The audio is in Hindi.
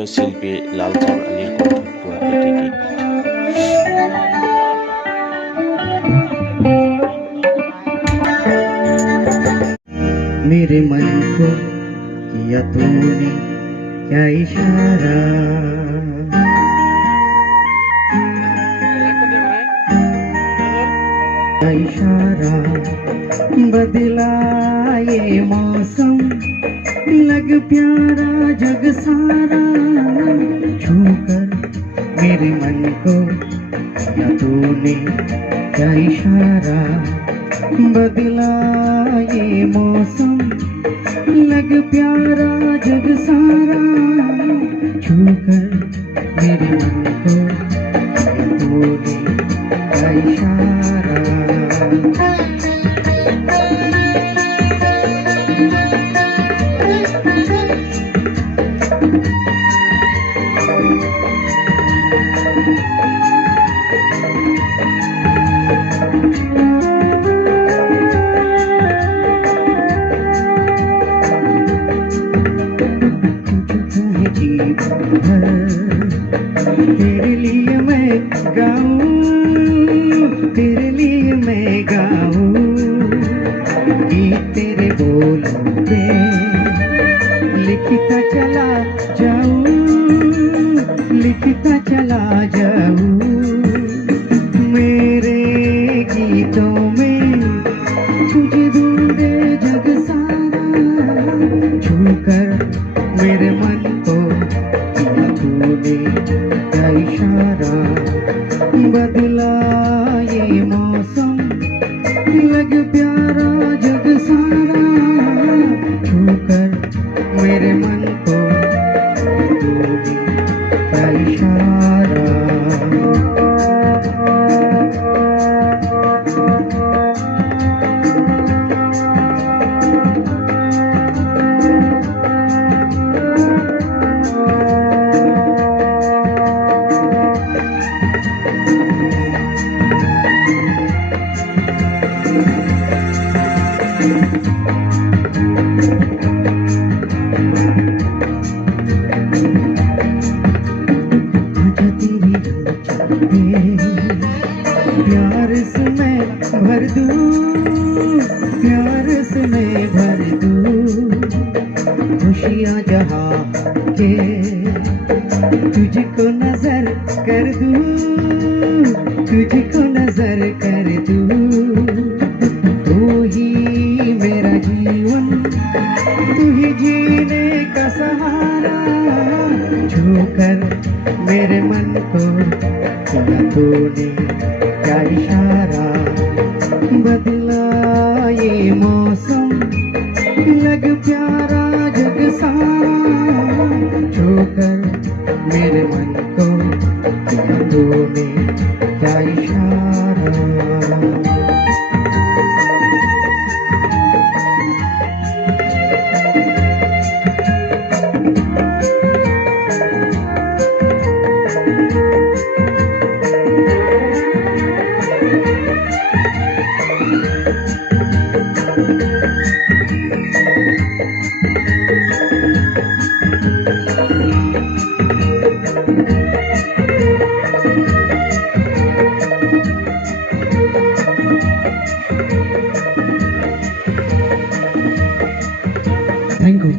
স্থানীয় শিল্পী লালচাঁদ আলীর কণ্ঠে গাওয়া একটি গীত। मेरे मन को किया तूने क्या इशारा, क्या इशारा, बदला ये मौसम, लग प्यारा जग सारा, छूकर मेरे मन को किया तूने क्या इशारा, बदला ये मौसम, लग प्यारा जग सारा, छूकर मेरे मन को किया तूने क्या इशारा। तेरे लिए मैं गाऊं, तेरे लिए मैं गाऊं, गीत तेरे बोलों पे लिखता चला जाऊं, लिखता चला जाऊं, मेरे गीतों में तुझे ढूंढे जग सारा, छूकर मेरे मन को किया तूने क्या इशारा, बदला ये मौसम, लग प्यारा जग सारा, छूकर मेरे मन को तूने क्या इशारा। प्यार से मैं भर दूं, प्यार से मैं भर दूं, खुशियाँ जहाँ के तुझको नजर कर दूं, तुझको नजर कर दूं, तू ही मेरा जीवन, तू ही जीने का सहारा, छूकर मेरे मन को किया तूने क्या इशारा, बदला ये मौसम, लग प्यारा जग सारा, छूकर मेरे